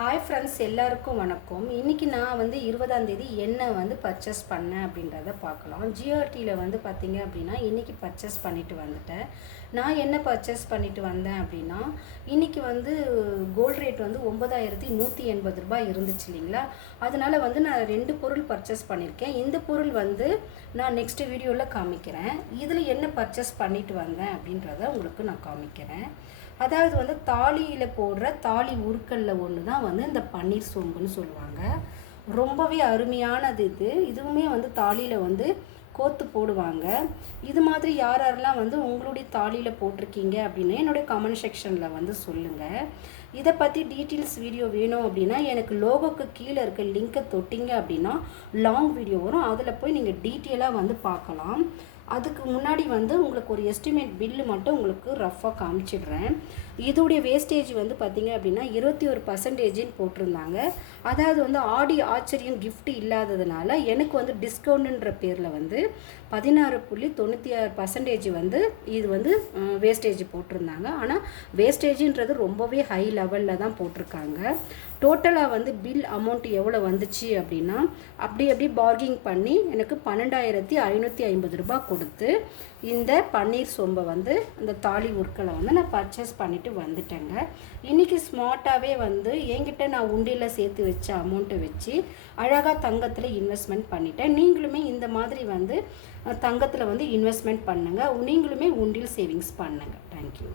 Hi friends எல்லாருக்கும் வணக்கம். இன்றைக்கி நான் வந்து இருபதாம் தேதி என்ன வந்து பர்ச்சேஸ் பண்ணேன் அப்படின்றத பார்க்கலாம். ஜிஆர்டியில் வந்து பார்த்திங்க அப்படின்னா இன்றைக்கி பர்ச்சேஸ் பண்ணிட்டு வந்துட்டேன். நான் என்ன பர்ச்சேஸ் பண்ணிட்டு வந்தேன் அப்படின்னா இன்றைக்கி வந்து கோல்ட் ரேட் வந்து ஒன்பதாயிரத்தி நூற்றி எண்பது ரூபாய் இருந்துச்சு இல்லைங்களா? அதனால் வந்து நான் ரெண்டு பொருள் பர்ச்சேஸ் பண்ணியிருக்கேன் இந்த பொருள் வந்து நான் நெக்ஸ்ட் வீடியோவில் காமிக்கிறேன். இதில் என்ன பர்ச்சேஸ் பண்ணிட்டு வந்தேன் அப்படின்றத உங்களுக்கு நான் காமிக்கிறேன். அதாவது வந்து தாலியில் போடுற தாலி உருக்கல்ல ஒன்று தான் வந்து இந்த பன்னீர் சோம்புன்னு சொல்லுவாங்க. ரொம்பவே அருமையானது இது. இதுவுமே வந்து தாலியில் வந்து கோத்து போடுவாங்க. இது மாதிரி யார் யாரெல்லாம் வந்து உங்களுடைய தாலியில் போட்டிருக்கீங்க அப்படின்னு என்னுடைய கமெண்ட் செக்ஷனில் வந்து சொல்லுங்கள் இதை பற்றி டீட்டெயில்ஸ் வீடியோ வேணும் அப்படின்னா எனக்கு லோகோக்கு கீழே இருக்க லிங்கை தொட்டிங்க அப்படின்னா லாங் வீடியோ வரும். அதில் போய் நீங்கள் டீட்டெயிலாக வந்து பார்க்கலாம். அதுக்கு முன்னாடி வந்து உங்களுக்கு ஒரு எஸ்டிமேட் பில்லு மட்டும் உங்களுக்கு ரஃப்பாக காமிச்சிடுறேன். இதோடைய வேஸ்டேஜ் வந்து பார்த்தீங்க அப்படின்னா இருபத்தி ஒரு பர்சன்டேஜின்னு போட்டிருந்தாங்க. அதாவது வந்து ஆடி ஆச்சரியம் கிஃப்ட் இல்லாததுனால எனக்கு வந்து டிஸ்கவுண்ட்டுன்ற பேரில் வந்து பதினாறு புள்ளி தொண்ணூற்றி ஆறு பர்சன்டேஜ் வந்து இது வந்து வேஸ்டேஜ் போட்டிருந்தாங்க. ஆனால் வேஸ்டேஜின்றது ரொம்பவே ஹை லெவலில் தான் போட்டிருக்காங்க. டோட்டலாக வந்து பில் அமௌண்ட் எவ்வளோ வந்துச்சு அப்படின்னா அப்படி அப்படி பார்கிங் பண்ணி எனக்கு பன்னெண்டாயிரத்தி ஐநூற்றி ஐம்பது ரூபாய் கொடுத்து இந்த பன்னீர் சோம்பை வந்து இந்த தாலி உருக்களை வந்து நான் பர்ச்சேஸ் பண்ணிவிட்டு வந்துட்டேங்க. இன்றைக்கி ஸ்மார்ட்டாகவே வந்து என்கிட்ட நான் உண்டியில் சேர்த்து வச்ச அமௌண்ட்டை வச்சு அழகாக தங்கத்தில் இன்வெஸ்ட்மெண்ட் பண்ணிட்டேன். நீங்களுமே இந்த மாதிரி வந்து தங்கத்தில் வந்து இன்வெஸ்ட்மெண்ட் பண்ணுங்கள் நீங்களுமே உண்டியில் சேவிங்ஸ் பண்ணுங்கள் தேங்க்யூ